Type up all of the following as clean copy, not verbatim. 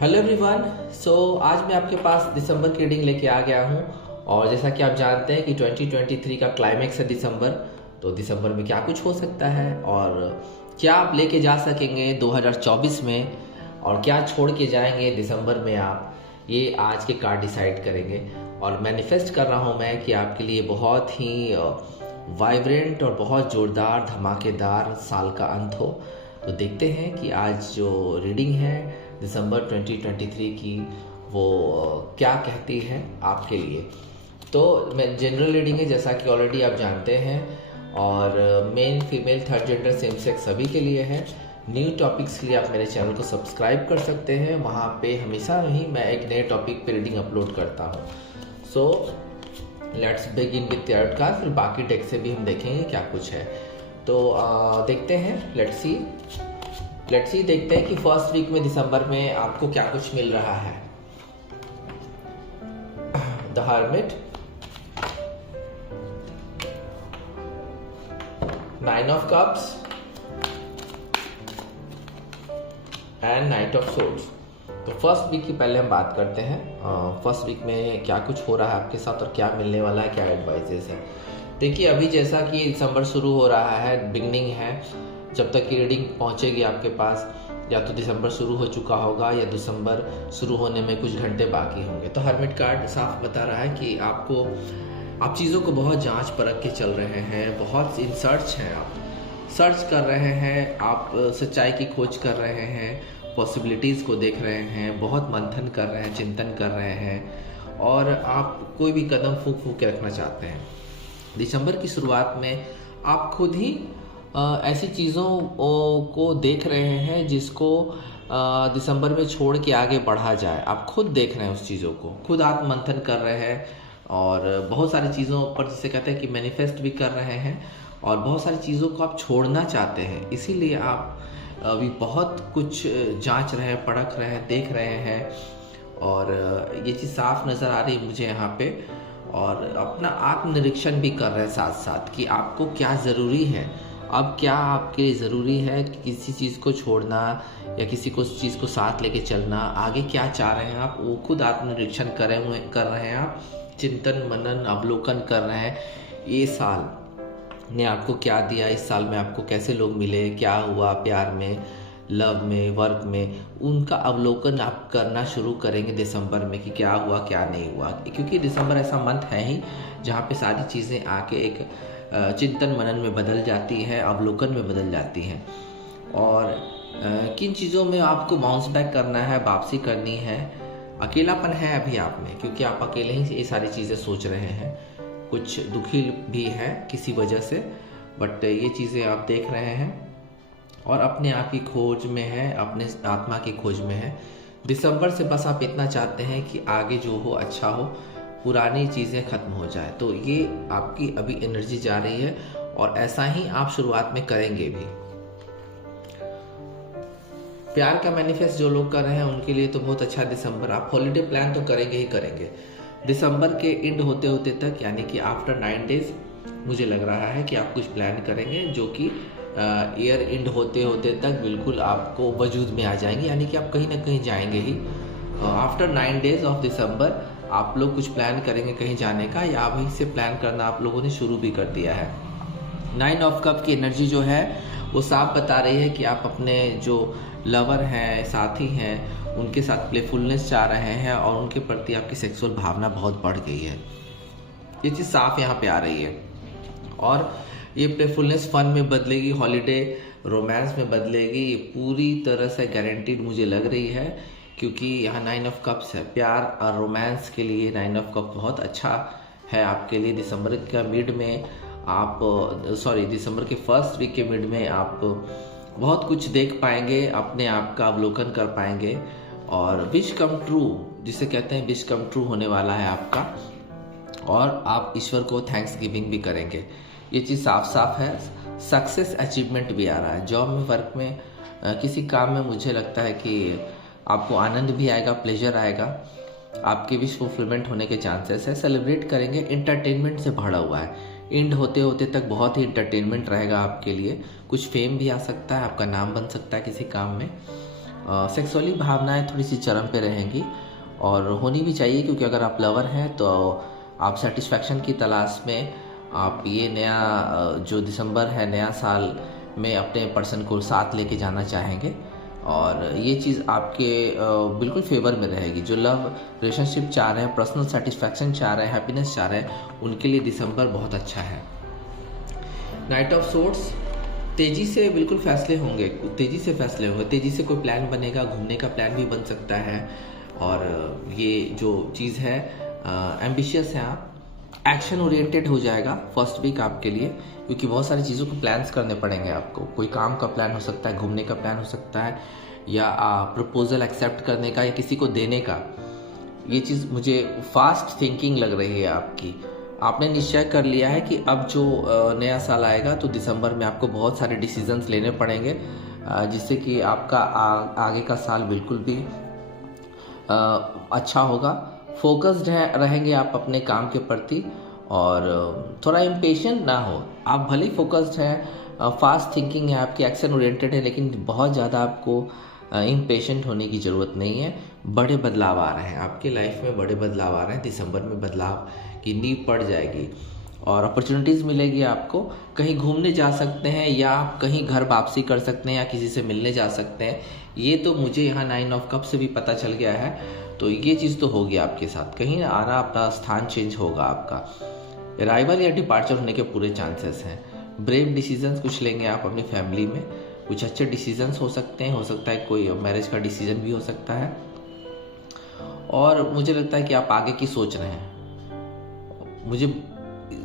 Hello everyone. आज मैं आपके पास दिसंबर की रीडिंग लेके आ गया हूँ। और जैसा कि आप जानते हैं कि 2023 का क्लाइमेक्स है दिसंबर। तो दिसंबर में क्या कुछ हो सकता है और क्या आप लेके जा सकेंगे 2024 में और क्या छोड़ के जाएंगे दिसंबर में आप, ये आज के कार्ड डिसाइड करेंगे। और मैनिफेस्ट कर रहा हूँ मैं कि आपके लिए बहुत ही वाइब्रेंट और बहुत ज़ोरदार धमाकेदार साल का अंत हो। तो देखते हैं कि आज जो रीडिंग है दिसंबर 2023 की वो क्या कहती है आपके लिए। तो मैं जनरल रीडिंग है जैसा कि ऑलरेडी आप जानते हैं, और male female third gender same sex सभी के लिए है। न्यू टॉपिक्स के लिए आप मेरे चैनल को सब्सक्राइब कर सकते हैं, वहाँ पे हमेशा ही मैं एक नए टॉपिक पे रीडिंग अपलोड करता हूँ। So let's begin with third card, फिर बाकी डेक से भी हम देखेंगे क्या कुछ है। तो देखते हैं, लेट्स सी देखते हैं कि फर्स्ट वीक में दिसंबर में आपको क्या कुछ मिल रहा है। The hermit, nine of cups and night of swords. तो फर्स्ट वीक की पहले हम बात करते हैं। फर्स्ट वीक में क्या कुछ हो रहा है आपके साथ और क्या मिलने वाला है, क्या एडवाइजेस है। देखिए, अभी जैसा कि दिसंबर शुरू हो रहा है, बिगनिंग है, जब तक की रीडिंग पहुंचेगी आपके पास या तो दिसंबर शुरू हो चुका होगा या दिसंबर शुरू होने में कुछ घंटे बाकी होंगे। तो हर्मिट कार्ड साफ बता रहा है कि आप चीज़ों को बहुत जांच परख के चल रहे हैं, बहुत इन सर्च हैं, आप सर्च कर रहे हैं, आप सच्चाई की खोज कर रहे हैं, पॉसिबिलिटीज़ को देख रहे हैं, बहुत मंथन कर रहे हैं, चिंतन कर रहे हैं और आप कोई भी कदम फूंक के रखना चाहते हैं। दिसंबर की शुरुआत में आप खुद ही ऐसी चीज़ों को देख रहे हैं जिसको दिसंबर में छोड़ के आगे बढ़ा जाए। आप खुद देख रहे हैं उस चीज़ों को, खुद आत्ममंथन कर रहे हैं और बहुत सारी चीज़ों पर, जिसे कहते हैं कि मैनिफेस्ट भी कर रहे हैं और बहुत सारी चीज़ों को आप छोड़ना चाहते हैं। इसीलिए आप अभी बहुत कुछ जांच रहे हैं, परख रहे हैं, देख रहे हैं और ये चीज़ साफ नज़र आ रही है मुझे यहाँ पे। और अपना आत्मनिरीक्षण भी कर रहे हैं साथ साथ कि आपको क्या ज़रूरी है, अब क्या आपके लिए ज़रूरी है कि किसी चीज़ को छोड़ना या किसी को चीज़ को साथ लेके चलना, आगे क्या चाह रहे हैं आप, वो खुद आत्मनिरीक्षण कर रहे हैं आप, चिंतन मनन अवलोकन कर रहे हैं। ये साल ने आपको क्या दिया, इस साल में आपको कैसे लोग मिले, क्या हुआ प्यार में, लव में, वर्क में, उनका अवलोकन आप करना शुरू करेंगे दिसंबर में कि क्या हुआ क्या नहीं हुआ। क्योंकि दिसंबर ऐसा मंथ है ही जहाँ पे सारी चीज़ें आके एक चिंतन मनन में बदल जाती है, अवलोकन में बदल जाती हैं। और किन चीज़ों में आपको बाउंस बैक करना है, वापसी करनी है। अकेलापन है अभी आप में क्योंकि आप अकेले ही ये सारी चीज़ें सोच रहे हैं, कुछ दुखी भी है किसी वजह से, बट ये चीज़ें आप देख रहे हैं और अपने आप की खोज में है, अपने आत्मा की खोज में है। दिसंबर से बस आप इतना चाहते हैं कि आगे जो हो अच्छा हो, पुरानी चीज़ें ख़त्म हो जाए। तो ये आपकी अभी एनर्जी जा रही है और ऐसा ही आप शुरुआत में करेंगे भी। प्यार का मैनिफेस्ट जो लोग कर रहे हैं उनके लिए तो बहुत अच्छा दिसंबर। आप हॉलीडे प्लान तो करेंगे ही करेंगे दिसंबर के एंड होते होते तक, यानी कि आफ्टर 9 डेज मुझे लग रहा है कि आप कुछ प्लान करेंगे जो कि ईयर एंड होते होते तक बिल्कुल आपको वजूद में आ जाएंगे, यानी कि आप कहीं ना कहीं जाएंगे ही। आफ्टर 9 डेज ऑफ दिसंबर आप लोग कुछ प्लान करेंगे कहीं जाने का, या अभी से प्लान करना आप लोगों ने शुरू भी कर दिया है। 9 ऑफ कप की एनर्जी जो है वो साफ बता रही है कि आप अपने जो लवर हैं, साथी हैं, उनके साथ प्लेफुलनेस चाह रहे हैं और उनके प्रति आपकी सेक्सुअल भावना बहुत बढ़ गई है। ये चीज़ साफ यहाँ पे आ रही है और ये प्लेफुलनेस फन में बदलेगी, हॉलीडे रोमांस में बदलेगी, ये पूरी तरह से गारंटीड मुझे लग रही है। क्योंकि यहाँ 9 ऑफ कप्स है, प्यार और रोमांस के लिए 9 ऑफ कप बहुत अच्छा है आपके लिए। दिसंबर का मिड में आप दिसंबर के फर्स्ट वीक के मिड में आप बहुत कुछ देख पाएंगे, अपने आप का अवलोकन कर पाएंगे और विश कम ट्रू, जिसे कहते हैं विश कम ट्रू होने वाला है आपका। और आप ईश्वर को थैंक्स गिविंग भी करेंगे, ये चीज़ साफ है। सक्सेस अचीवमेंट भी आ रहा है जॉब में, वर्क में, किसी काम में। मुझे लगता है कि आपको आनंद भी आएगा, प्लेजर आएगा, आपके विश फुलफिलमेंट होने के चांसेस है। सेलिब्रेट करेंगे, इंटरटेनमेंट से भरा हुआ है। एंड होते होते तक बहुत ही इंटरटेनमेंट रहेगा आपके लिए, कुछ फेम भी आ सकता है, आपका नाम बन सकता है किसी काम में। सेक्सुअली भावनाएं थोड़ी सी चरम पे रहेंगी और होनी भी चाहिए, क्योंकि अगर आप लवर हैं तो आप सेटिस्फैक्शन की तलाश में आप ये नया जो दिसंबर है नया साल में अपने पर्सन को साथ लेके जाना चाहेंगे और ये चीज़ आपके बिल्कुल फेवर में रहेगी। जो लव रिलेशनशिप चाह रहे हैं, पर्सनल सेटिस्फैक्शन चाह रहे हैं, हैप्पीनेस चाह रहे हैं, उनके लिए दिसंबर बहुत अच्छा है। नाइट ऑफ सोर्ड्स, तेज़ी से बिल्कुल फैसले होंगे, तेज़ी से कोई प्लान बनेगा, घूमने का प्लान भी बन सकता है। और ये जो चीज़ है एम्बिशियस हैं आप, एक्शन ओरिएंटेड हो जाएगा फर्स्ट वीक आपके लिए, क्योंकि बहुत सारी चीज़ों को प्लान्स करने पड़ेंगे आपको। कोई काम का प्लान हो सकता है, घूमने का प्लान हो सकता है, या प्रपोजल एक्सेप्ट करने का या किसी को देने का। ये चीज़ मुझे फास्ट थिंकिंग लग रही है आपकी। आपने निश्चय कर लिया है कि अब जो नया साल आएगा तो दिसंबर में आपको बहुत सारे डिसीजंस लेने पड़ेंगे, जिससे कि आपका आगे का साल बिल्कुल भी अच्छा होगा। फोकस्ड रहेंगे आप अपने काम के प्रति और थोड़ा इम्पेशेंट ना हो। आप भले ही फोकस्ड हैं, फास्ट थिंकिंग है आपकी, एक्शन ओरिएंटेड है, लेकिन बहुत ज़्यादा आपको इम्पेशेंट होने की ज़रूरत नहीं है। बड़े बदलाव आ रहे हैं आपके लाइफ में, बड़े बदलाव आ रहे हैं। दिसंबर में बदलाव की नींव पड़ जाएगी और अपॉर्चुनिटीज़ मिलेगी आपको। कहीं घूमने जा सकते हैं या आप कहीं घर वापसी कर सकते हैं या किसी से मिलने जा सकते हैं। ये तो मुझे यहाँ 9 ऑफ कप से भी पता चल गया है, तो ये चीज़ तो होगी आपके साथ। कहीं आना, अपना स्थान चेंज होगा आपका। अराइवल या डिपार्चर होने के पूरे चांसेस हैं। ब्रेव डिसीजंस कुछ लेंगे आप अपनी फैमिली में, कुछ अच्छे डिसीजंस हो सकते हैं, हो सकता है कोई मैरिज का डिसीजन भी हो सकता है। और मुझे लगता है कि आप आगे की सोच रहे हैं, मुझे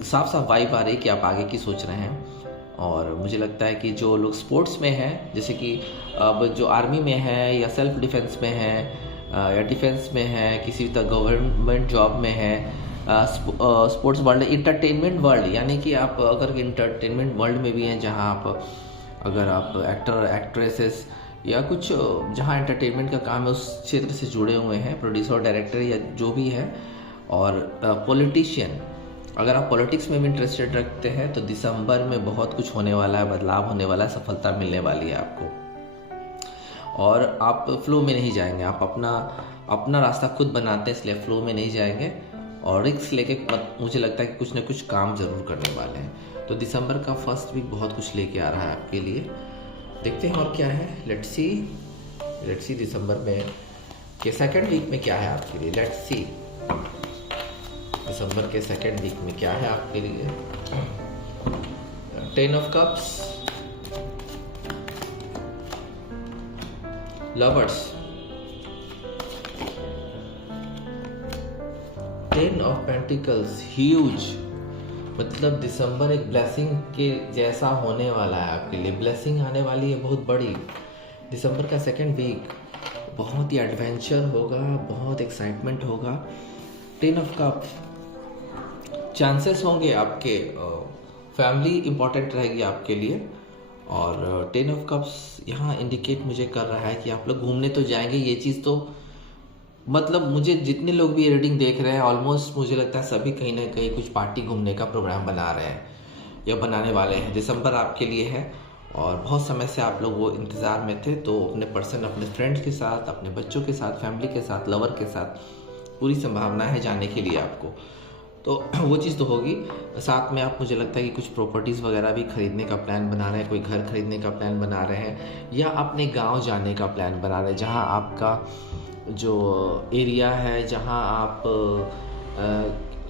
साफ साफ वाइब आ रही है कि आप आगे की सोच रहे हैं। और मुझे लगता है कि जो लोग स्पोर्ट्स में हैं, जैसे कि अब जो आर्मी में है या सेल्फ डिफेंस में है या डिफेंस में है, किसी तरह गवर्नमेंट जॉब में है, स्पोर्ट्स वर्ल्ड, इंटरटेनमेंट वर्ल्ड, यानी कि आप अगर इंटरटेनमेंट वर्ल्ड में भी हैं, जहां आप अगर आप एक्टर एक्ट्रेसेस या कुछ जहां एंटरटेनमेंट का काम है उस क्षेत्र से जुड़े हुए हैं, प्रोड्यूसर डायरेक्टर या जो भी है, और पॉलिटिशियन, अगर आप पॉलिटिक्स में भी इंटरेस्टेड रखते हैं तो दिसंबर में बहुत कुछ होने वाला है, बदलाव होने वाला है, सफलता मिलने वाली है आपको। और आप फ्लो में नहीं जाएंगे, आप अपना रास्ता खुद बनाते हैं, इसलिए फ्लो में नहीं जाएंगे और रिस्क लेके मुझे लगता है कि कुछ ना कुछ काम ज़रूर करने वाले हैं। तो दिसंबर का फर्स्ट वीक बहुत कुछ लेके आ रहा है आपके लिए। देखते हैं और क्या है। लेट्स सी दिसंबर में के सेकंड वीक में क्या है आपके लिए। लेट्स सी दिसंबर के सेकंड वीक में क्या है आपके लिए। 10 of cups, lovers, 10 of pentacles, huge, मतलब दिसंबर एक ब्लेसिंग के जैसा होने वाला है आपके लिए। ब्लेसिंग आने वाली है बहुत बड़ी। दिसंबर का सेकंड वीक बहुत ही एडवेंचर होगा, बहुत एक्साइटमेंट होगा। 10 ऑफ कप्स, चांसेस होंगे आपके, फैमिली इंपॉर्टेंट रहेगी आपके लिए। और 10 ऑफ कप्स यहाँ इंडिकेट मुझे कर रहा है कि आप लोग घूमने तो जाएंगे। ये चीज़ तो मतलब मुझे जितने लोग भी ये रीडिंग देख रहे हैं, ऑलमोस्ट मुझे लगता है सभी कहीं ना कहीं कुछ पार्टी घूमने का प्रोग्राम बना रहे हैं या बनाने वाले हैं। दिसंबर आपके लिए है और बहुत समय से आप लोग वो इंतज़ार में थे। तो अपने पर्सन, अपने फ्रेंड्स के साथ, अपने बच्चों के साथ, फैमिली के साथ, लवर के साथ पूरी संभावना है जाने के लिए आपको। तो वो चीज़ तो होगी। साथ में आप, मुझे लगता है कि कुछ प्रॉपर्टीज़ वगैरह भी खरीदने का प्लान बना रहे हैं, कोई घर खरीदने का प्लान बना रहे हैं या अपने गांव जाने का प्लान बना रहे हैं, जहां आपका जो एरिया है, जहां आप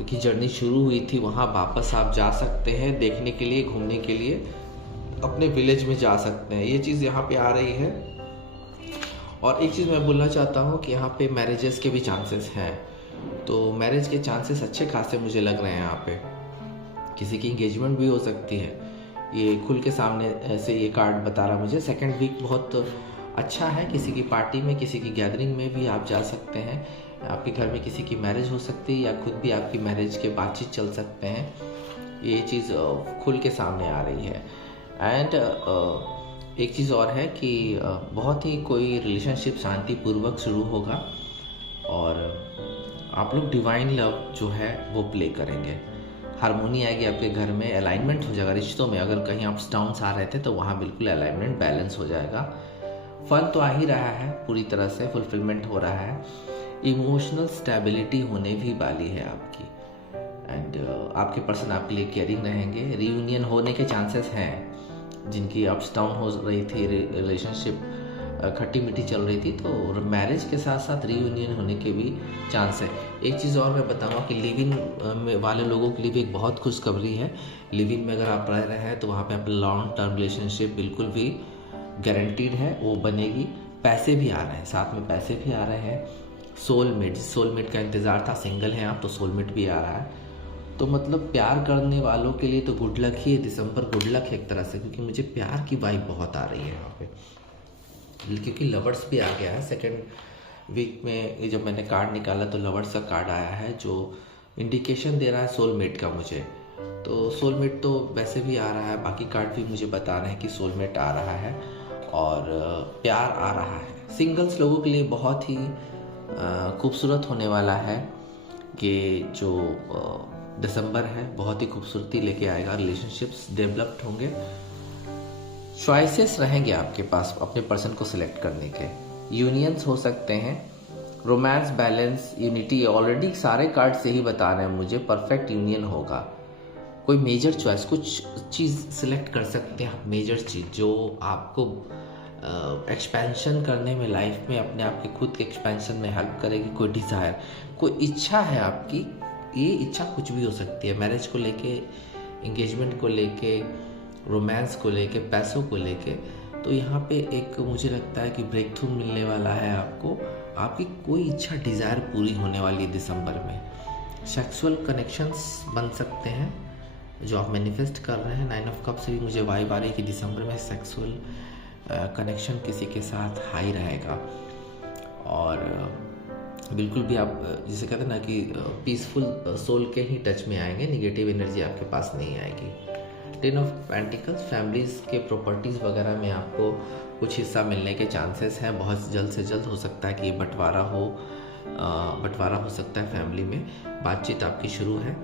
की जर्नी शुरू हुई थी, वहां वापस आप जा सकते हैं देखने के लिए, घूमने के लिए, अपने विलेज में जा सकते हैं। ये चीज़ यहाँ पे आ रही है। और एक चीज़ मैं बोलना चाहता हूँ कि यहाँ पे मैरिजेस के भी चांसेस हैं। तो मैरिज के चांसेस अच्छे खासे मुझे लग रहे हैं। यहाँ पे किसी की इंगेजमेंट भी हो सकती है। ये खुल के सामने ऐसे ये कार्ड बता रहा मुझे। सेकंड वीक बहुत अच्छा है। किसी की पार्टी में, किसी की गैदरिंग में भी आप जा सकते हैं। आपके घर में किसी की मैरिज हो सकती है या खुद भी आपकी मैरिज के बातचीत चल सकते हैं। ये चीज़ खुल के सामने आ रही है। एंड एक चीज़ और है कि बहुत ही कोई रिलेशनशिप शांतिपूर्वक शुरू होगा और आप लोग डिवाइन लव जो है वो प्ले करेंगे। हारमोनी आएगी आपके घर में, अलाइनमेंट हो जाएगा रिश्तों में। अगर कहीं अप्स डाउन्स आ रहे थे तो वहाँ बिल्कुल अलाइनमेंट, बैलेंस हो जाएगा। फन तो आ ही रहा है, पूरी तरह से फुलफिलमेंट हो रहा है, इमोशनल स्टेबिलिटी होने भी वाली है आपकी। एंड आपके पर्सन आपके लिए केयरिंग रहेंगे। रीयूनियन होने के चांसेस हैं। जिनकी अप्स डाउन हो रही थी, रिलेशनशिप खट्टी मीठी चल रही थी, तो मैरिज के साथ साथ रीयूनियन होने के भी चांस है। एक चीज़ और मैं बताऊंगा कि लिव इन में वाले लोगों के लिए भी एक बहुत खुशखबरी है। लिव इन में अगर आप रह रहे हैं तो वहाँ पे आप लॉन्ग टर्म रिलेशनशिप बिल्कुल भी गारंटीड है, वो बनेगी। पैसे भी आ रहे हैं, साथ में पैसे भी आ रहे हैं। सोलमेट का इंतज़ार था, सिंगल हैं आप तो सोलमेट भी आ रहा है। तो मतलब प्यार करने वालों के लिए तो गुड लक ही है, दिसंबर गुड लक है एक तरह से, क्योंकि मुझे प्यार की वाइब बहुत आ रही है यहाँ पे, क्योंकि लवर्स भी आ गया है। सेकेंड वीक में ये जब मैंने कार्ड निकाला तो लवर्स का कार्ड आया है, जो इंडिकेशन दे रहा है सोलमेट का मुझे। तो सोलमेट तो वैसे भी आ रहा है, बाकी कार्ड भी मुझे बता रहे हैं कि सोलमेट आ रहा है और प्यार आ रहा है। सिंगल्स लोगों के लिए बहुत ही खूबसूरत होने वाला है कि जो दिसंबर है, बहुत ही खूबसूरती लेके आएगा। रिलेशनशिप्स डेवलप्ड होंगे, चॉइसेस रहेंगे आपके पास अपने पर्सन को सिलेक्ट करने के, यूनियंस हो सकते हैं, रोमांस, बैलेंस, यूनिटी, ऑलरेडी सारे कार्ड से ही बता रहे हैं मुझे परफेक्ट यूनियन होगा। कोई मेजर चॉइस, कुछ चीज़ सिलेक्ट कर सकते हैं आप, मेजर चीज़ जो आपको एक्सपेंशन करने में, लाइफ में अपने आप के खुद के एक्सपेंशन में हेल्प करेगी। कोई डिज़ायर, कोई इच्छा है आपकी, ये इच्छा कुछ भी हो सकती है, मैरिज को लेके, एंगेजमेंट को लेके, रोमांस को लेके, पैसों को लेके। तो यहाँ पे एक मुझे लगता है कि ब्रेक थ्रू मिलने वाला है आपको, आपकी कोई इच्छा, डिज़ायर पूरी होने वाली है दिसंबर में। सेक्सुअल कनेक्शंस बन सकते हैं जो आप मैनिफेस्ट कर रहे हैं। 9 ऑफ कप से भी मुझे वाइब आ रही है कि दिसंबर में सेक्सुअल कनेक्शन किसी के साथ हाई रहेगा और बिल्कुल भी आप जिसे कहते हैं ना कि पीसफुल सोल के ही टच में आएंगे, निगेटिव एनर्जी आपके पास नहीं आएगी। 10 ऑफ पेंटिकल्स, फैमिलीज़ के प्रॉपर्टीज़ वगैरह में आपको कुछ हिस्सा मिलने के चांसेस हैं। बहुत जल्द से जल्द हो सकता है कि ये बंटवारा हो सकता है फैमिली में। बातचीत आपकी शुरू है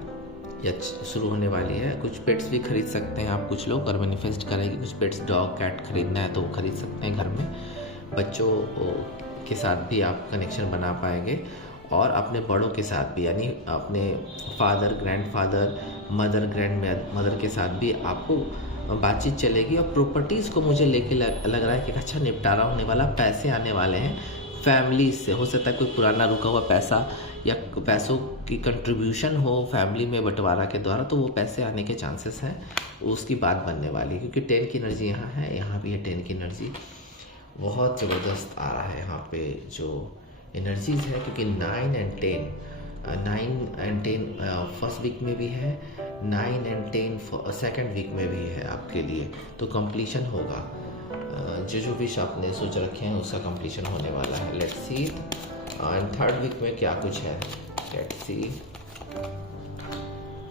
या शुरू होने वाली है। कुछ पेट्स भी खरीद सकते हैं आप, कुछ लोग अगर मैनिफेस्ट करेंगे कुछ पेट्स, डॉग, कैट खरीदना है तो खरीद सकते हैं घर में। बच्चों के साथ भी आप कनेक्शन बना पाएंगे और अपने बड़ों के साथ भी, यानी अपने father, grandfather, mother, grand mother के साथ भी आपको बातचीत चलेगी। और प्रॉपर्टीज़ को मुझे लेके लग रहा है कि अच्छा निपटारा होने वाला, पैसे आने वाले हैं फैमिली से। हो सकता है कोई पुराना रुका हुआ पैसा या पैसों की कंट्रीब्यूशन हो फैमिली में बंटवारा के द्वारा, तो वो पैसे आने के चांसेस हैं, उसकी बात बनने वाली है। क्योंकि 10 की एनर्जी यहाँ है, यहाँ भी है 10 की एनर्जी, बहुत ज़बरदस्त आ रहा है यहाँ पे जो एनर्जीज़ है। क्योंकि 9 एंड 10 फर्स्ट वीक में भी है, 9 एंड 10 सेकेंड वीक में भी है आपके लिए। तो कंप्लीशन होगा, जो विश आपने सोच रखे हैं उसका कंप्लीशन होने वाला है। Let's see and third week में क्या कुछ है। लेट्स सी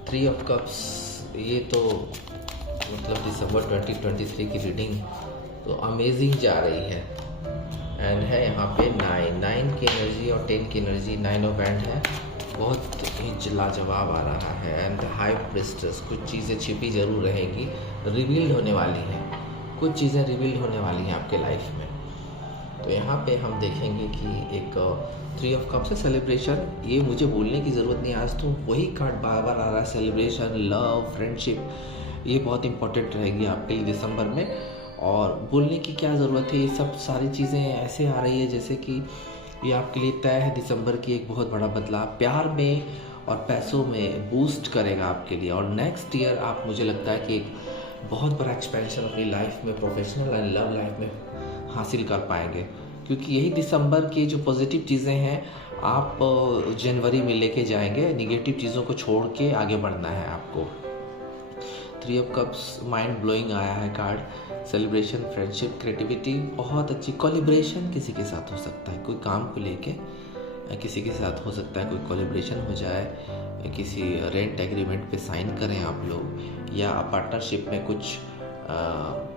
3 ऑफ कप्स, ये तो मतलब दिसंबर 2023 की रीडिंग तो अमेजिंग जा रही है। एंड है यहाँ पे 9 की एनर्जी और 10 की एनर्जी, 9 ऑफ एंड है, बहुत ही लाजवाब आ रहा है। एंड हाई प्रिस्टेस, कुछ चीज़ें छिपी जरूर रहेंगी, रिवील्ड होने वाली हैं, कुछ चीज़ें रिवील्ड होने वाली हैं आपके लाइफ में। तो यहाँ पे हम देखेंगे कि एक 3 ऑफ कप से सेलिब्रेशन, ये मुझे बोलने की ज़रूरत नहीं, आज तो वही कार्ड बार बार आ रहा है, सेलिब्रेशन, लव, फ्रेंडशिप, ये बहुत इंपॉर्टेंट रहेगी आपके लिए दिसंबर में। और बोलने की क्या ज़रूरत है, ये सब सारी चीज़ें ऐसे आ रही है जैसे कि ये आपके लिए तय है दिसंबर की एक बहुत बड़ा बदलाव, प्यार में और पैसों में बूस्ट करेगा आपके लिए। और नेक्स्ट ईयर आप, मुझे लगता है कि एक बहुत बड़ा एक्सपेंशन अपनी लाइफ में, प्रोफेशनल एंड लव लाइफ में हासिल कर पाएंगे। क्योंकि यही दिसंबर की जो पॉजिटिव चीज़ें हैं आप जनवरी में लेके जाएंगे, निगेटिव चीज़ों को छोड़ के आगे बढ़ना है आपको। 3 ऑफ कप्स, माइंड ब्लोइंग आया है कार्ड, सेलिब्रेशन, फ्रेंडशिप, क्रिएटिविटी, बहुत अच्छी कोलैबोरेशन किसी के साथ हो सकता है, कोई काम को लेके किसी के साथ हो सकता है कोई कोलैबोरेशन हो जाए, किसी रेंट एग्रीमेंट पे साइन करें आप लोग, या पार्टनरशिप में कुछ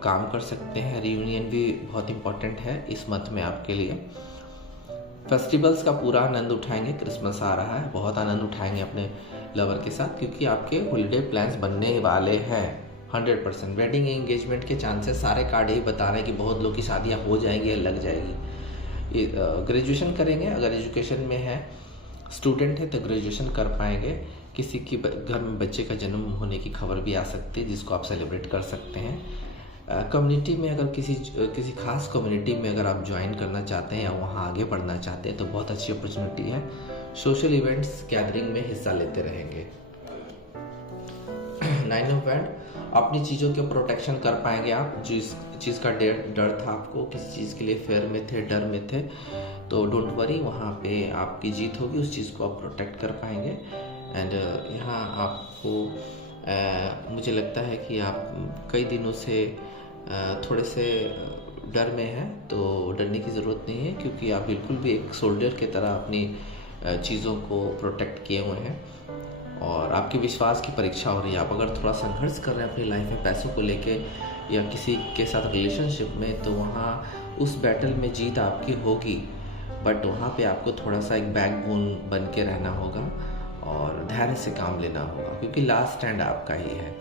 काम कर सकते हैं। रियूनियन भी बहुत इंपॉर्टेंट है इस मंथ में आपके लिए। फेस्टिवल्स का पूरा आनंद उठाएंगे, क्रिसमस आ रहा है, बहुत आनंद उठाएंगे अपने लवर के साथ, क्योंकि आपके हॉलीडे प्लान्स बनने वाले हैं। 100% वेडिंग एंगेजमेंट के चांसेस सारे कार्ड यही बता रहे हैं कि बहुत लोग की शादियाँ हो जाएंगी या लग जाएगी। ग्रेजुएशन करेंगे, अगर एजुकेशन में है, स्टूडेंट है तो ग्रेजुएशन कर पाएंगे। किसी की घर में बच्चे का जन्म होने की खबर भी आ सकती है जिसको आप सेलिब्रेट कर सकते हैं। कम्युनिटी में अगर किसी खास कम्युनिटी में अगर आप ज्वाइन करना चाहते हैं या वहाँ आगे बढ़ना चाहते हैं तो बहुत अच्छी अपॉर्चुनिटी है। सोशल इवेंट्स गैदरिंग में हिस्सा लेते रहेंगे। 9 ऑफ वैंड, अपनी चीज़ों के प्रोटेक्शन कर पाएंगे आप। जिस चीज़ का डर था आपको, किसी चीज़ के लिए फेयर में थे, डर में थे, तो डोंट वरी, वहाँ पे आपकी जीत होगी, उस चीज़ को आप प्रोटेक्ट कर पाएंगे। एंड यहाँ आपको मुझे लगता है कि आप कई दिनों से थोड़े से डर में हैं, तो डरने की ज़रूरत नहीं है क्योंकि आप बिल्कुल भी एक सोल्जर की तरह अपनी चीज़ों को प्रोटेक्ट किए हुए हैं और आपके विश्वास की परीक्षा हो रही है। आप अगर थोड़ा संघर्ष कर रहे हैं अपनी लाइफ में पैसों को लेके या किसी के साथ रिलेशनशिप में, तो वहाँ उस बैटल में जीत आपकी होगी, बट वहाँ पे आपको थोड़ा सा एक बैकबोन बन के रहना होगा और धैर्य से काम लेना होगा क्योंकि लास्ट स्टैंड आपका ही है।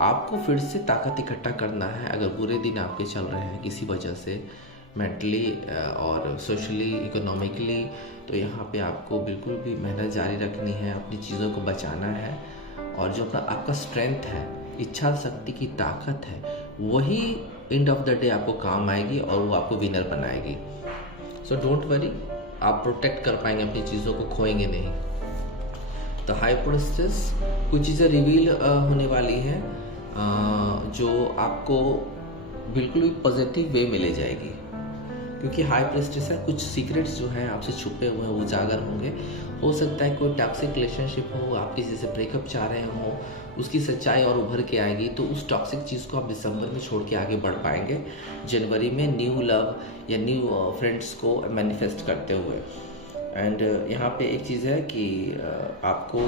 आपको फिर से ताकत इकट्ठा करना है। अगर बुरे दिन आपके चल रहे हैं किसी वजह से, मेंटली और सोशली, इकोनॉमिकली, तो यहाँ पे आपको बिल्कुल भी मेहनत जारी रखनी है, अपनी चीज़ों को बचाना है और जो आपका स्ट्रेंथ है, इच्छा शक्ति की ताकत है, वही एंड ऑफ द डे आपको काम आएगी और वो आपको विनर बनाएगी। सो डोंट वरी, आप प्रोटेक्ट कर पाएंगे अपनी चीज़ों को, खोएंगे नहीं। तो हाई प्रिस्टेस, कुछ चीज़ें रिवील होने वाली हैं जो आपको बिल्कुल भी पॉजिटिव वे में ले जाएगी क्योंकि हाई प्रिस्टेस है। कुछ सीक्रेट्स जो हैं आपसे छुपे हुए हैं वो उजागर होंगे। हो सकता है कोई टॉक्सिक रिलेशनशिप हो, आप किसी से ब्रेकअप चाह रहे हो, उसकी सच्चाई और उभर के आएगी, तो उस टॉक्सिक चीज़ को आप दिसंबर में छोड़ के आगे बढ़ पाएंगे। जनवरी में न्यू लव या न्यू फ्रेंड्स को मैनिफेस्ट करते हुए। एंड यहाँ पे एक चीज़ है कि आपको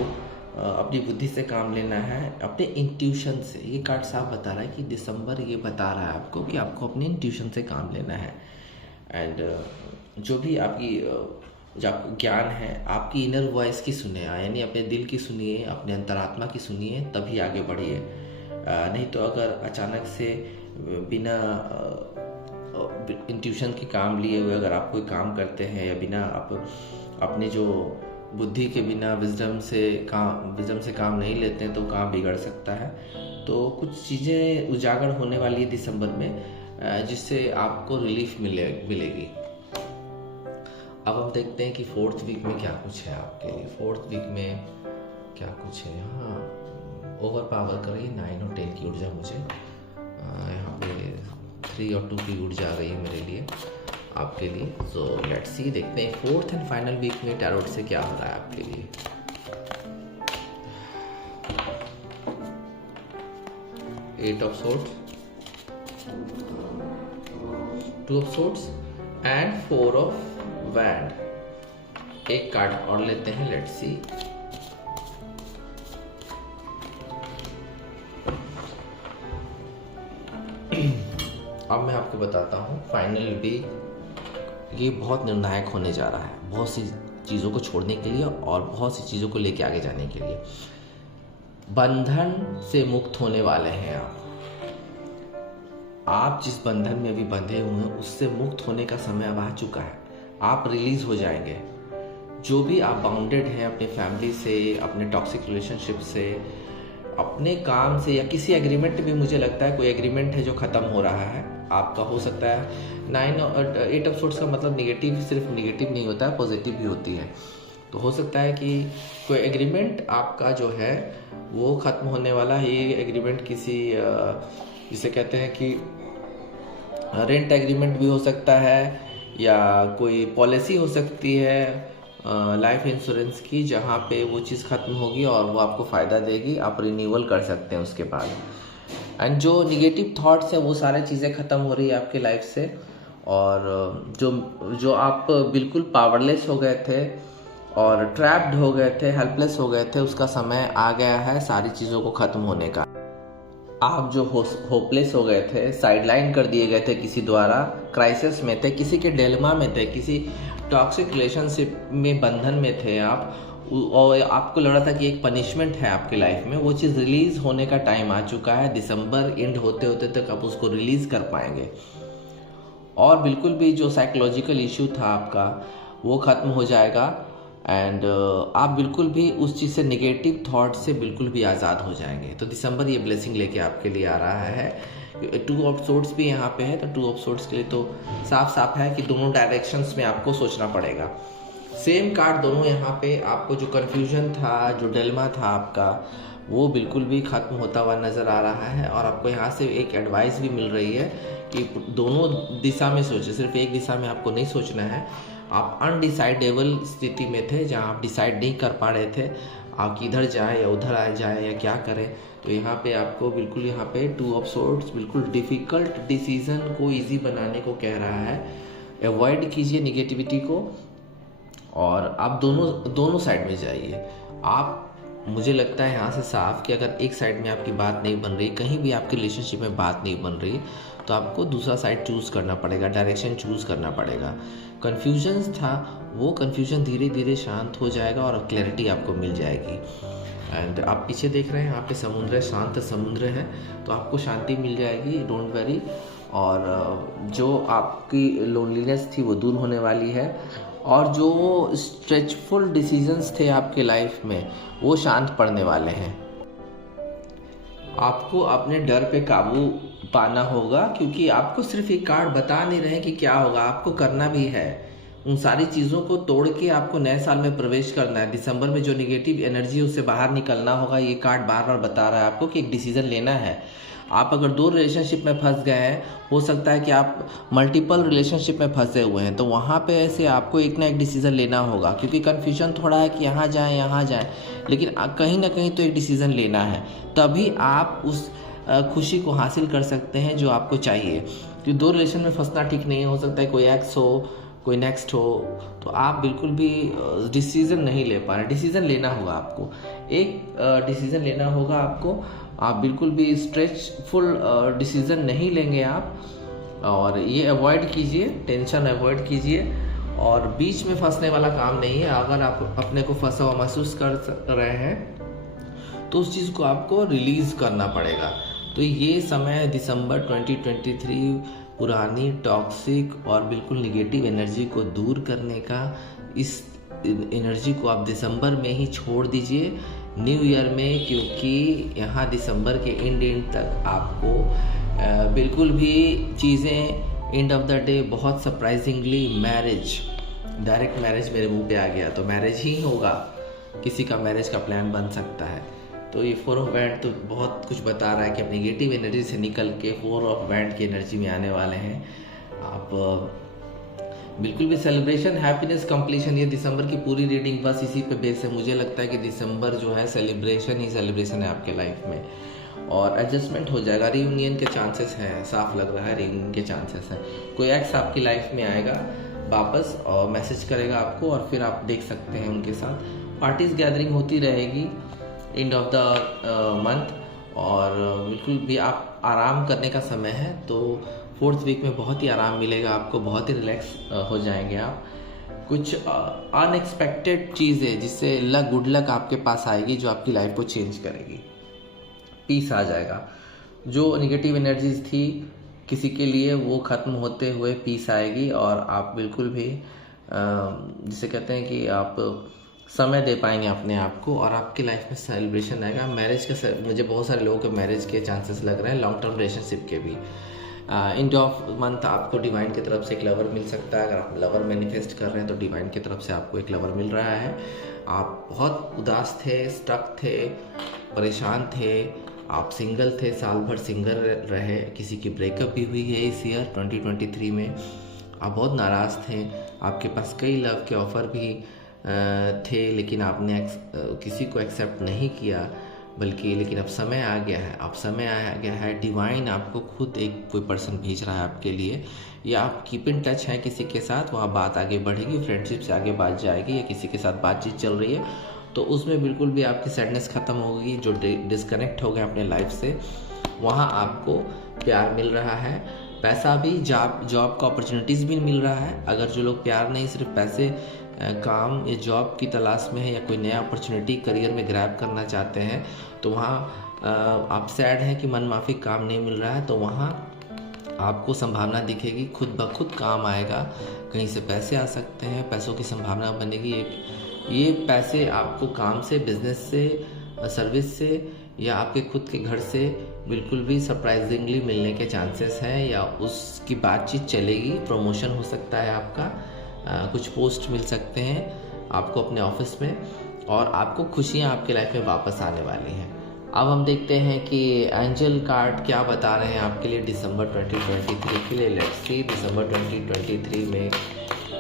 अपनी बुद्धि से काम लेना है, अपने इंट्यूशन से। ये कार्ड साफ बता रहा है कि दिसंबर ये बता रहा है आपको कि आपको अपने इंट्यूशन से काम लेना है। एंड जो भी आपकी जो आपको ज्ञान है, आपकी इनर वॉइस की सुनिए, यानी अपने दिल की सुनिए, अपने अंतरात्मा की सुनिए, तभी आगे बढ़िए। नहीं तो अगर अचानक से बिना इंट्यूशन के काम लिए हुए अगर आप कोई काम करते हैं या बिना आप अपने जो बुद्धि के बिना विजडम से काम नहीं लेते हैं तो काम बिगड़ सकता है। तो कुछ चीज़ें उजागर होने वाली है दिसंबर में जिससे आपको रिलीफ मिलेगी। अब हम देखते हैं कि 4th वीक में क्या कुछ है आपके लिए। 4th वीक में क्या कुछ है। हाँ, ओवर पावर कर रही है 9 और 10 की ऊर्जा मुझे। यहाँ पे 3 और 2 की ऊर्जा आ गई है मेरे लिए, आपके लिए। सो लेट्स सी, देखते हैं 4th एंड फाइनल वीक में टैरोट से क्या हो रहा है आपके लिए। Eight of swords, 2 of swords and 4 of wand. एक कार्ड और लेते हैं, लेट्स सी। अब मैं आपको बताता हूँ फाइनल वीक ये बहुत निर्णायक होने जा रहा है, बहुत सी चीज़ों को छोड़ने के लिए और बहुत सी चीज़ों को लेके आगे जाने के लिए। बंधन से मुक्त होने वाले हैं आप जिस बंधन में अभी बंधे हुए हैं उससे मुक्त होने का समय अब आ चुका है। आप रिलीज हो जाएंगे। जो भी आप बाउंडेड हैं अपने फैमिली से, अपने टॉक्सिक रिलेशनशिप से, अपने काम से या किसी एग्रीमेंट में, मुझे लगता है कोई एग्रीमेंट है जो ख़त्म हो रहा है आपका, हो सकता है। 8 ऑफ सोर्ड्स का मतलब निगेटिव, सिर्फ निगेटिव नहीं होता है, पॉजिटिव भी होती है। तो हो सकता है कि कोई एग्रीमेंट आपका जो है वो ख़त्म होने वाला है। ये एग्रीमेंट किसी जिसे कहते हैं कि रेंट एग्रीमेंट भी हो सकता है या कोई पॉलिसी हो सकती है लाइफ इंश्योरेंस की, जहाँ पे वो चीज़ ख़त्म होगी और वो आपको फ़ायदा देगी, आप रिन्यूअल कर सकते हैं उसके बाद। एंड जो निगेटिव थॉट्स हैं वो सारी चीज़ें ख़त्म हो रही है आपके लाइफ से। और जो आप बिल्कुल पावरलेस हो गए थे और ट्रैप्ड हो गए थे, हेल्पलेस हो गए थे, उसका समय आ गया है सारी चीज़ों को ख़त्म होने का। आप जो होपलेस हो गए थे, साइडलाइन कर दिए गए थे किसी द्वारा, क्राइसिस में थे, किसी के डिलेमा में थे, किसी टॉक्सिक रिलेशनशिप में बंधन में थे आप, और आपको लग रहा था कि एक पनिशमेंट है आपकी लाइफ में, वो चीज़ रिलीज़ होने का टाइम आ चुका है। दिसंबर एंड होते होते तक आप उसको रिलीज़ कर पाएंगे और बिल्कुल भी जो साइकोलॉजिकल इशू था आपका वो ख़त्म हो जाएगा। एंड आप बिल्कुल भी उस चीज़ से, नेगेटिव थॉट से बिल्कुल भी आज़ाद हो जाएंगे। तो दिसंबर ये ब्लेसिंग लेके आपके लिए आ रहा है। 2 ऑफ सोर्ड्स भी यहाँ पे है, तो 2 ऑफ सोर्ड्स के लिए तो साफ साफ है कि दोनों डायरेक्शंस में आपको सोचना पड़ेगा। सेम कार्ड दोनों यहाँ पे, आपको जो कन्फ्यूजन था, जो डिलेमा था आपका, वो बिल्कुल भी ख़त्म होता हुआ नज़र आ रहा है। और आपको यहाँ से एक एडवाइस भी मिल रही है कि दोनों दिशा में सोचें, सिर्फ एक दिशा में आपको नहीं सोचना है। आप अनडिसाइडेबल स्थिति में थे जहाँ आप डिसाइड नहीं कर पा रहे थे आप किधर जाएं या उधर आ जाएं या क्या करें। तो यहाँ पे आपको बिल्कुल, यहाँ पे 2 ऑफ सोर्ड्स बिल्कुल डिफ़िकल्ट डिसीज़न को इजी बनाने को कह रहा है। अवॉइड कीजिए निगेटिविटी को और आप दोनों साइड में जाइए। आप, मुझे लगता है यहाँ से साफ कि अगर एक साइड में आपकी बात नहीं बन रही, कहीं भी आपके रिलेशनशिप में बात नहीं बन रही, तो आपको दूसरा साइड चूज़ करना पड़ेगा, डायरेक्शन चूज़ करना पड़ेगा। कन्फ्यूजन्स था, वो कन्फ्यूजन धीरे धीरे शांत हो जाएगा और क्लैरिटी आपको मिल जाएगी। एंड आप पीछे देख रहे हैं, यहाँ पे समुद्र है, शांत समुद्र है, तो आपको शांति मिल जाएगी, डोंट वरी। और जो आपकी लोनलीनेस थी वो दूर होने वाली है और जो स्ट्रेचफुल डिसीजंस थे आपके लाइफ में वो शांत पड़ने वाले हैं। आपको अपने डर पे काबू पाना होगा, क्योंकि आपको सिर्फ ये कार्ड बता नहीं रहे कि क्या होगा, आपको करना भी है। उन सारी चीज़ों को तोड़ के आपको नए साल में प्रवेश करना है। दिसंबर में जो नेगेटिव एनर्जी है उससे बाहर निकलना होगा। ये कार्ड बार बार बता रहा है आपको कि एक डिसीज़न लेना है। आप अगर 2 रिलेशनशिप में फंस गए हैं, हो सकता है कि आप मल्टीपल रिलेशनशिप में फंसे हुए हैं, तो वहाँ पे ऐसे आपको एक ना एक डिसीज़न लेना होगा, क्योंकि कन्फ्यूजन थोड़ा है कि यहाँ जाएं, लेकिन कहीं ना कहीं तो एक डिसीज़न लेना है। तभी आप उस खुशी को हासिल कर सकते हैं जो आपको चाहिए। क्योंकि 2 रिलेशन में फंसना ठीक नहीं हो सकता है, कोई एक्स हो, कोई नेक्स्ट हो, तो आप बिल्कुल भी डिसीज़न नहीं ले पा रहे। डिसीज़न लेना होगा आपको, एक डिसीज़न लेना होगा आपको। आप बिल्कुल भी स्ट्रेचफुल डिसीज़न नहीं लेंगे आप, और ये अवॉइड कीजिए, टेंशन अवॉइड कीजिए, और बीच में फंसने वाला काम नहीं है। अगर आप अपने को फंसा हुआ महसूस कर रहे हैं तो उस चीज़ को आपको रिलीज़ करना पड़ेगा। तो ये समय दिसंबर 2023 पुरानी टॉक्सिक और बिल्कुल निगेटिव एनर्जी को दूर करने का, इस एनर्जी को आप दिसंबर में ही छोड़ दीजिए न्यू ईयर में, क्योंकि यहाँ दिसंबर के एंड तक आपको बिल्कुल भी चीज़ें, एंड ऑफ द डे बहुत सरप्राइजिंगली मैरिज, डायरेक्ट मैरिज मेरे मुंह पे आ गया, तो मैरिज ही होगा, किसी का मैरिज का प्लान बन सकता है। तो ये 4 ऑफ वैंड तो बहुत कुछ बता रहा है कि आप नेगेटिव एनर्जी से निकल के 4 ऑफ वैंड की एनर्जी में आने वाले हैं। आप बिल्कुल भी सेलिब्रेशन, हैप्पीनेस, कंप्लीशन, ये दिसंबर की पूरी रीडिंग बस इसी पे बेस है। मुझे लगता है कि दिसंबर जो है सेलिब्रेशन ही सेलिब्रेशन है आपके लाइफ में, और एडजस्टमेंट हो जाएगा। रीयूनियन के चांसेस हैं, साफ लग रहा है रीयूनियन के चांसेस हैं। कोई एक्स आपकी लाइफ में आएगा वापस और मैसेज करेगा आपको, और फिर आप देख सकते हैं उनके साथ पार्टीज गैदरिंग होती रहेगी एंड ऑफ द मंथ, और बिल्कुल भी आप आराम करने का समय है। तो 4th वीक में बहुत ही आराम मिलेगा आपको, बहुत ही रिलैक्स हो जाएंगे आप। कुछ अनएक्सपेक्टेड चीज़ें, जिससे गुड लक आपके पास आएगी, जो आपकी लाइफ को चेंज करेगी। पीस आ जाएगा, जो नेगेटिव एनर्जीज थी किसी के लिए वो ख़त्म होते हुए पीस आएगी, और आप बिल्कुल भी जिसे कहते हैं कि आप समय दे पाएंगे अपने आप को, और आपकी लाइफ में सेलिब्रेशन आएगा। मैरिज के, मुझे बहुत सारे लोगों के मैरिज के चांसेस लग रहे हैं, लॉन्ग टर्म रिलेशनशिप के भी। एंड ऑफ मंथ आपको डिवाइन की तरफ से एक लवर मिल सकता है। अगर आप लवर मैनिफेस्ट कर रहे हैं तो डिवाइन की तरफ से आपको एक लवर मिल रहा है। आप बहुत उदास थे, स्टक थे, परेशान थे, आप सिंगल थे, साल भर सिंगल रहे, किसी की ब्रेकअप भी हुई है इस ईयर 2023 में। आप बहुत नाराज़ थे, आपके पास कई लव के ऑफ़र भी थे, लेकिन आपने किसी को एक्सेप्ट नहीं किया, बल्कि लेकिन अब समय आ गया है, अब समय आ गया है, डिवाइन आपको खुद एक कोई पर्सन भेज रहा है आपके लिए, या आप कीप इन टच हैं किसी के साथ, वहाँ बात आगे बढ़ेगी, फ्रेंडशिप से आगे बात जाएगी, या किसी के साथ बातचीत चल रही है तो उसमें बिल्कुल भी आपकी सैडनेस ख़त्म होगी। जो डिस्कनेक्ट हो गए अपने लाइफ से, वहाँ आपको प्यार मिल रहा है, पैसा भी, जॉब का अपॉर्चुनिटीज़ भी मिल रहा है। अगर जो लोग प्यार नहीं सिर्फ पैसे काम या जॉब की तलाश में है या कोई नया अपॉर्चुनिटी करियर में ग्रैब करना चाहते हैं, तो वहाँ आप सैड हैं कि मन माफिक काम नहीं मिल रहा है, तो वहाँ आपको संभावना दिखेगी, खुद ब खुद काम आएगा, कहीं से पैसे आ सकते हैं, पैसों की संभावना बनेगी। ये पैसे आपको काम से, बिजनेस से, सर्विस से या आपके खुद के घर से बिल्कुल भी सरप्राइजिंगली मिलने के चांसेस हैं, या उसकी बातचीत चलेगी, प्रमोशन हो सकता है आपका, कुछ पोस्ट मिल सकते हैं आपको अपने ऑफिस में, और आपको खुशियाँ आपके लाइफ में वापस आने वाली हैं। अब हम देखते हैं कि एंजल कार्ड क्या बता रहे हैं आपके लिए दिसंबर 2023 के लिए। लेट्स सी दिसंबर 2023 में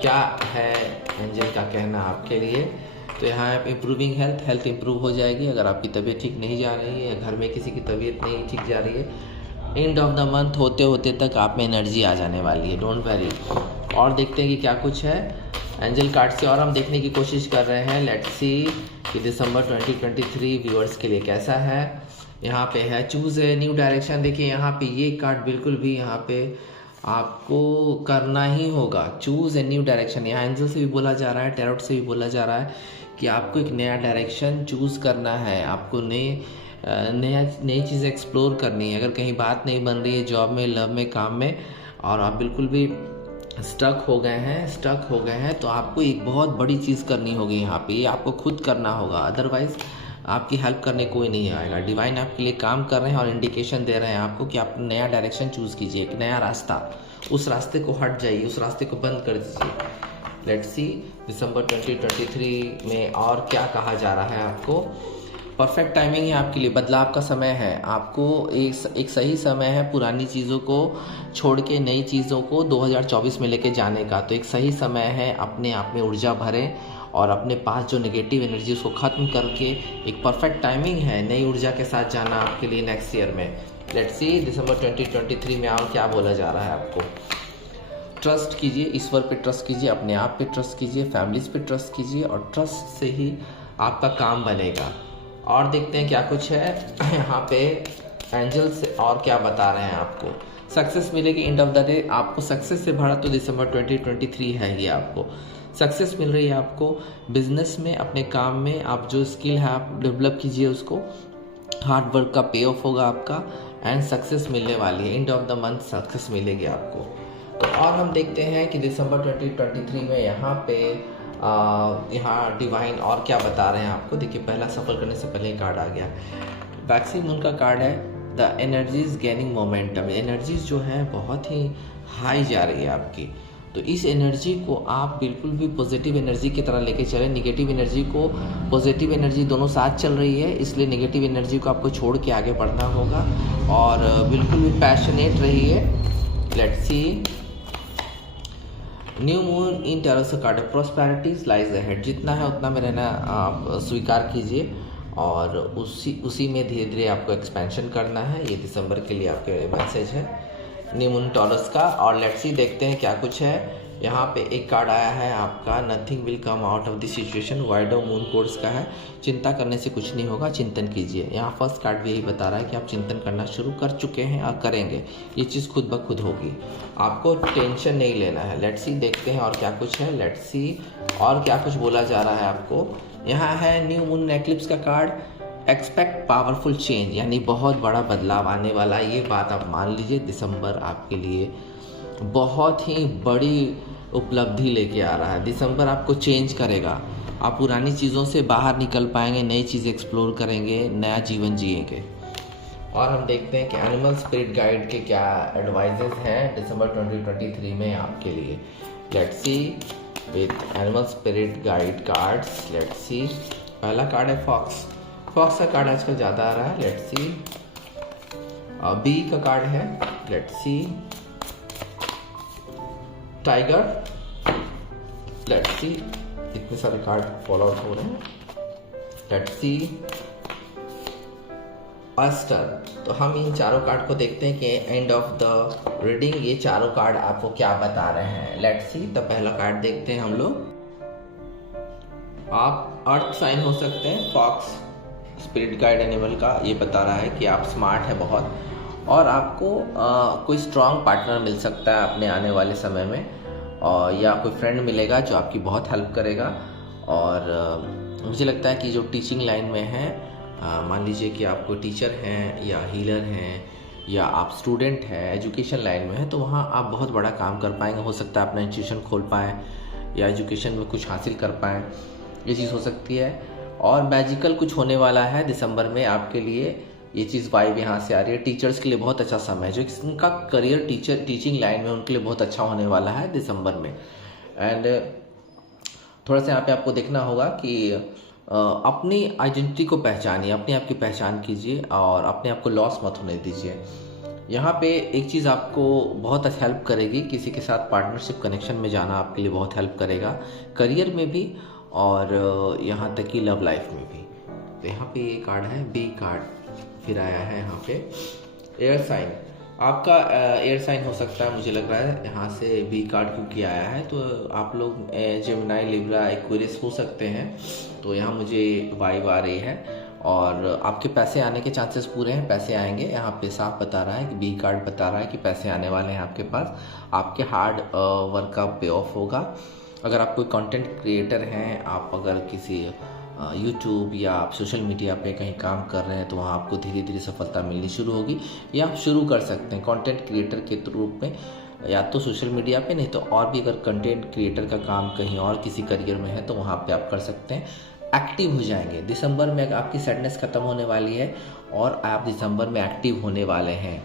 क्या है एंजल का कहना आपके लिए। तो यहाँ इम्प्रूविंग हेल्थ इम्प्रूव हो जाएगी। अगर आपकी तबीयत ठीक नहीं जा रही है, घर में किसी की तबीयत नहीं ठीक जा रही है, एंड ऑफ द मंथ होते होते तक आप में एनर्जी आ जाने वाली है, डोंट वरी। और देखते हैं कि क्या कुछ है एंजल कार्ड से, और हम देखने की कोशिश कर रहे हैं। लेट्स सी कि दिसंबर 2023 व्यूअर्स के लिए कैसा है। यहाँ पे है चूज़ ए न्यू डायरेक्शन। देखिए यहाँ पे ये कार्ड बिल्कुल भी यहाँ पे आपको करना ही होगा, चूज़ ए न्यू डायरेक्शन। यहाँ एंजल से भी बोला जा रहा है, टैरोट से भी बोला जा रहा है कि आपको एक नया डायरेक्शन चूज़ करना है, आपको नई चीज़ें एक्सप्लोर करनी है। अगर कहीं बात नहीं बन रही है जॉब में, लव में, काम में, और आप बिल्कुल भी स्टक हो गए हैं, तो आपको एक बहुत बड़ी चीज़ करनी होगी यहाँ पे, ये आपको खुद करना होगा, अदरवाइज़ आपकी हेल्प करने कोई नहीं आएगा। डिवाइन आपके लिए काम कर रहे हैं और इंडिकेशन दे रहे हैं आपको कि आप नया डायरेक्शन चूज़ कीजिए, एक नया रास्ता, उस रास्ते को हट जाइए, उस रास्ते को बंद कर दीजिए। लेट्स सी दिसंबर 2023 में और क्या कहा जा रहा है आपको। परफेक्ट टाइमिंग है आपके लिए, बदलाव का समय है, आपको एक सही समय है पुरानी चीज़ों को छोड़ के नई चीज़ों को 2024 में लेके जाने का। तो एक सही समय है, अपने आप में ऊर्जा भरें और अपने पास जो नेगेटिव एनर्जी उसको ख़त्म करके एक परफेक्ट टाइमिंग है नई ऊर्जा के साथ जाना आपके लिए नेक्स्ट ईयर में। लेट्स सी दिसंबर 2023 में और क्या बोला जा रहा है आपको। ट्रस्ट कीजिए, ईश्वर पे ट्रस्ट कीजिए, अपने आप पे ट्रस्ट कीजिए, फैमिलीज पे ट्रस्ट कीजिए, और ट्रस्ट से ही आपका काम बनेगा। और देखते हैं क्या कुछ है यहाँ पे एंजल्स और क्या बता रहे हैं आपको। सक्सेस मिलेगी एंड ऑफ द डे, आपको सक्सेस से भरा तो दिसंबर 2023 है ही। आपको सक्सेस मिल रही है, आपको बिजनेस में, अपने काम में, आप जो स्किल है आप डेवलप कीजिए उसको, हार्ड वर्क का पे ऑफ होगा आपका, एंड सक्सेस मिलने वाली है, end of the month success मिलेगी आपको। तो और हम देखते हैं कि दिसंबर 2023 में यहाँ डिवाइन और क्या बता रहे हैं आपको। देखिए पहला सफल करने से पहले ही कार्ड आ गया, वैक्सी मून का कार्ड है, the energies gaining momentum. Energies जो है बहुत ही हाई जा रही है आपकी, तो इस एनर्जी को आप बिल्कुल भी पॉजिटिव एनर्जी की तरह लेके चलें। निगेटिव एनर्जी को, पॉजिटिव एनर्जी दोनों साथ चल रही है, इसलिए नेगेटिव एनर्जी को आपको छोड़ के आगे बढ़ना होगा, और बिल्कुल भी पैशनेट रहिए। Let's see new moon in tarot से कार्ड, प्रॉस्पेरिटी लाइज अहेड। जितना है उतना में रहना आप स्वीकार कीजिए, और उसी में धीरे धीरे आपको एक्सपेंशन करना है। ये दिसंबर के लिए आपके मैसेज है न्यू मून टॉरस का। और लेट्स सी देखते हैं क्या कुछ है। यहाँ पे एक कार्ड आया है आपका, nothing will come out of this situation, वाइडो मून कोर्स का है। चिंता करने से कुछ नहीं होगा, चिंतन कीजिए। यहाँ फर्स्ट कार्ड भी यही बता रहा है कि आप चिंतन करना शुरू कर चुके हैं और करेंगे, ये चीज़ खुद ब खुद होगी, आपको टेंशन नहीं लेना है। लेट्स सी देखते हैं और क्या कुछ है। लेट्स सी और क्या कुछ बोला जा रहा है आपको। यहाँ है न्यू मून एक्लिप्स का कार्ड, एक्सपेक्ट पावरफुल चेंज, यानी बहुत बड़ा बदलाव आने वाला है, ये बात आप मान लीजिए। दिसंबर आपके लिए बहुत ही बड़ी उपलब्धि लेके आ रहा है। दिसंबर आपको चेंज करेगा, आप पुरानी चीज़ों से बाहर निकल पाएंगे, नई चीज़ एक्सप्लोर करेंगे, नया जीवन जिएंगे। और हम देखते हैं कि एनिमल स्पिरिट गाइड के क्या एडवाइजेस हैं दिसंबर 2023 में आपके लिए। Let's see with animal spirit guide cards. Let's see पहला कार्ड है फॉक्स। फॉक्स का कार्ड आजकल ज़्यादा आ रहा है। लेट्स सी बी का कार्ड है। Let's C tiger. Let's see इतने सारे कार्ड फॉलो आउट हो रहे हैं। Let's see Aster. तो हम इन चारों कार्ड को देखते हैं कि एंड ऑफ द रीडिंग ये चारों कार्ड आपको क्या बता रहे हैं। लेट्स सी तो पहला कार्ड देखते हैं हम लोग। आप अर्थ साइन हो सकते हैं। फॉक्स स्पिरिट गाइड एनिमल का ये बता रहा है कि आप स्मार्ट है बहुत, और आपको कोई स्ट्रॉन्ग पार्टनर मिल सकता है अपने आने वाले समय में, और या कोई फ्रेंड मिलेगा जो आपकी बहुत हेल्प करेगा। और मुझे लगता है कि जो टीचिंग लाइन में है, मान लीजिए कि आप कोई टीचर हैं या हीलर हैं या आप स्टूडेंट हैं, एजुकेशन लाइन में हैं, तो वहाँ आप बहुत बड़ा काम कर पाएंगे। हो सकता है अपना इंस्टीट्यूशन खोल पाएँ या एजुकेशन में कुछ हासिल कर पाएँ, ये चीज़ हो सकती है। और मैजिकल कुछ होने वाला है दिसंबर में आपके लिए, ये चीज़ वाइब यहाँ से आ रही है। टीचर्स के लिए बहुत अच्छा समय है, जो इनका करियर टीचिंग लाइन में उनके लिए बहुत अच्छा होने वाला है दिसंबर में। एंड थोड़ा सा यहाँ पे आपको देखना होगा कि अपनी आइडेंटिटी को पहचानिए, अपने आप की पहचान कीजिए और अपने आप को लॉस मत होने दीजिए। यहाँ पे एक चीज़ आपको बहुत हेल्प करेगी, किसी के साथ पार्टनरशिप कनेक्शन में जाना आपके लिए बहुत हेल्प करेगा, करियर में भी और यहाँ तक कि लव लाइफ में भी। तो यहाँ पे ये कार्ड है, बी कार्ड फिर आया है यहाँ पे। एयर साइन, आपका एयर साइन हो सकता है, मुझे लग रहा है यहाँ से बी कार्ड क्योंकि आया है, तो आप लोग जेमिनी, लिब्रा, एक्वेरियस हो सकते हैं। तो यहाँ मुझे वाइब आ रही है और आपके पैसे आने के चांसेस पूरे हैं, पैसे आएंगे। यहाँ पे साफ बता रहा है कि बी कार्ड बता रहा है कि पैसे आने वाले हैं आपके पास, आपके हार्ड वर्क का पे ऑफ होगा। अगर आप कोई कंटेंट क्रिएटर हैं, आप अगर किसी यूट्यूब या आप सोशल मीडिया पे कहीं काम कर रहे हैं, तो वहाँ आपको धीरे धीरे सफलता मिलनी शुरू होगी, या आप शुरू कर सकते हैं कंटेंट क्रिएटर के रूप में, या तो सोशल मीडिया पे, नहीं तो और भी अगर कंटेंट क्रिएटर का काम कहीं और किसी करियर में है तो वहाँ पे आप कर सकते हैं। एक्टिव हो जाएंगे दिसंबर में, आपकी सैडनेस खत्म होने वाली है और आप दिसंबर में एक्टिव होने वाले हैं।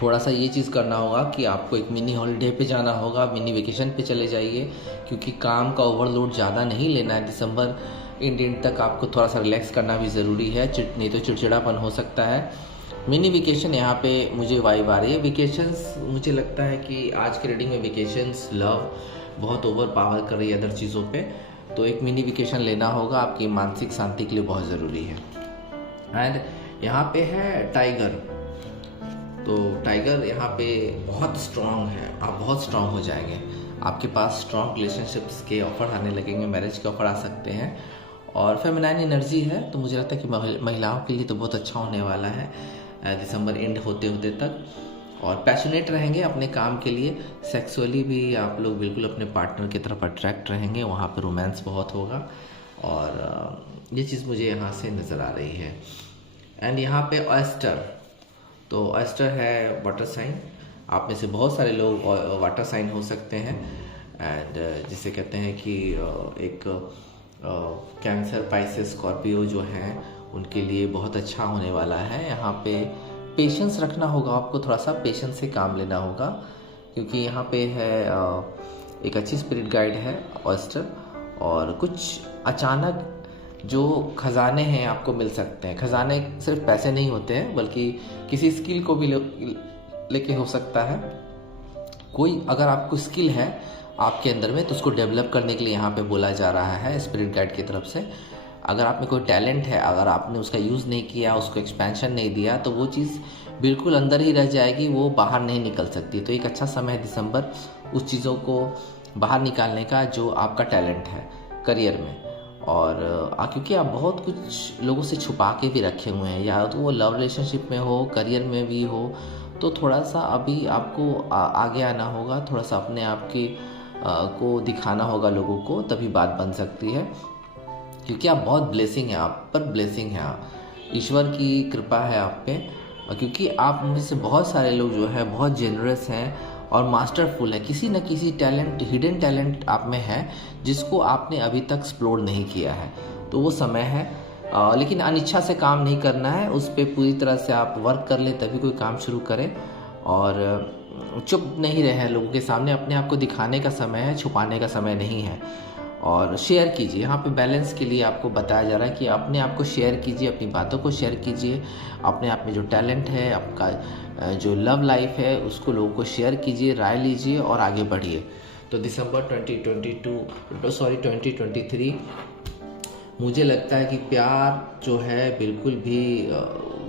थोड़ा सा ये चीज़ करना होगा कि आपको एक मिनी हॉलीडे पे जाना होगा, मिनी वेकेशन पे चले जाइए, क्योंकि काम का ओवरलोड ज़्यादा नहीं लेना है। दिसंबर एंड तक आपको थोड़ा सा रिलैक्स करना भी ज़रूरी है, नहीं तो चिड़चिड़ापन हो सकता है। मिनी वेकेशन यहाँ पे मुझे वाइब आ रही है। वेकेशंस, मुझे लगता है कि आज के रीडिंग में वेकेशंस लव बहुत ओवर पावर कर रही है अदर चीज़ों पे, तो एक मिनी वेकेशन लेना होगा, आपकी मानसिक शांति के लिए बहुत ज़रूरी है। एंड यहाँ पे है टाइगर, तो टाइगर यहाँ पे बहुत स्ट्रांग है, आप बहुत स्ट्रांग हो जाएंगे, आपके पास स्ट्रांग रिलेशनशिप्स के ऑफर आने लगेंगे, मैरिज के ऑफर आ सकते हैं। और फेमिनाइन एनर्जी है, तो मुझे लगता है कि महिलाओं के लिए तो बहुत अच्छा होने वाला है दिसंबर एंड होते होते तक। और पैशनेट रहेंगे अपने काम के लिए, सेक्सुअली भी आप लोग बिल्कुल अपने पार्टनर की तरफ अट्रैक्ट रहेंगे, वहाँ पर रोमांस बहुत होगा, और ये चीज़ मुझे यहाँ से नज़र आ रही है। एंड यहाँ पे ऑयस्टर, तो ऑयस्टर है वाटर साइन, आप में से बहुत सारे लोग वाटर साइन हो सकते हैं। एंड जिसे कहते हैं कि एक कैंसर, पाइसेस, स्कॉर्पियो जो हैं उनके लिए बहुत अच्छा होने वाला है। यहाँ पे पेशेंस रखना होगा, आपको थोड़ा सा पेशेंस से काम लेना होगा, क्योंकि यहाँ पे है एक अच्छी स्पिरिट गाइड है ऑयस्टर, और कुछ अचानक जो खजाने हैं आपको मिल सकते हैं। खजाने सिर्फ पैसे नहीं होते हैं, बल्कि किसी स्किल को भी लेके हो सकता है। कोई अगर आपको स्किल है आपके अंदर में, तो उसको डेवलप करने के लिए यहाँ पे बोला जा रहा है स्पिरिट गाइड की तरफ से। अगर आप में कोई टैलेंट है, अगर आपने उसका यूज़ नहीं किया, उसको एक्सपेंशन नहीं दिया, तो वो चीज़ बिल्कुल अंदर ही रह जाएगी, वो बाहर नहीं निकल सकती। तो एक अच्छा समय है दिसंबर उस चीज़ों को बाहर निकालने का जो आपका टैलेंट है करियर में। और क्योंकि आप बहुत कुछ लोगों से छुपा के भी रखे हुए हैं, या तो वो लव रिलेशनशिप में हो, करियर में भी हो, तो थोड़ा सा अभी आपको आगे आना होगा, थोड़ा सा अपने आप के को दिखाना होगा लोगों को, तभी बात बन सकती है। क्योंकि आप बहुत ब्लेसिंग है, आप पर ब्लेसिंग है, ईश्वर की कृपा है आप पे, क्योंकि आप में से बहुत सारे लोग जो है बहुत जेनरस हैं और मास्टरफुल है। किसी न किसी टैलेंट, हिडन टैलेंट आप में है जिसको आपने अभी तक एक्सप्लोर नहीं किया है, तो वो समय है। लेकिन अनिच्छा से काम नहीं करना है, उस पर पूरी तरह से आप वर्क कर लें तभी कोई काम शुरू करें, और चुप नहीं रहे लोगों के सामने, अपने आप को दिखाने का समय है, छुपाने का समय नहीं है। और शेयर कीजिए, यहाँ पे बैलेंस के लिए आपको बताया जा रहा है कि अपने आप को शेयर कीजिए, अपनी बातों को शेयर कीजिए, अपने आप में जो टैलेंट है, आपका जो लव लाइफ है, उसको लोगों को शेयर कीजिए, राय लीजिए और आगे बढ़िए। तो दिसंबर 2023 मुझे लगता है कि प्यार जो है बिल्कुल भी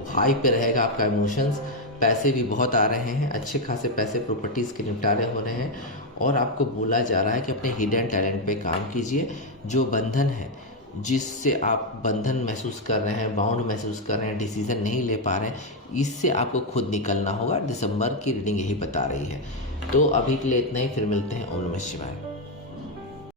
हाई पे रहेगा, आपका इमोशंस, पैसे भी बहुत आ रहे हैं, अच्छे खासे पैसे, प्रॉपर्टीज़ के निपटारे हो रहे हैं, और आपको बोला जा रहा है कि अपने हिडन टैलेंट पे काम कीजिए। जो बंधन है, जिससे आप बंधन महसूस कर रहे हैं, बाउंड महसूस कर रहे हैं, डिसीजन नहीं ले पा रहे हैं, इससे आपको खुद निकलना होगा। दिसंबर की रीडिंग यही बता रही है। तो अभी के लिए इतना ही, फिर मिलते हैं। ओम नमः शिवाय।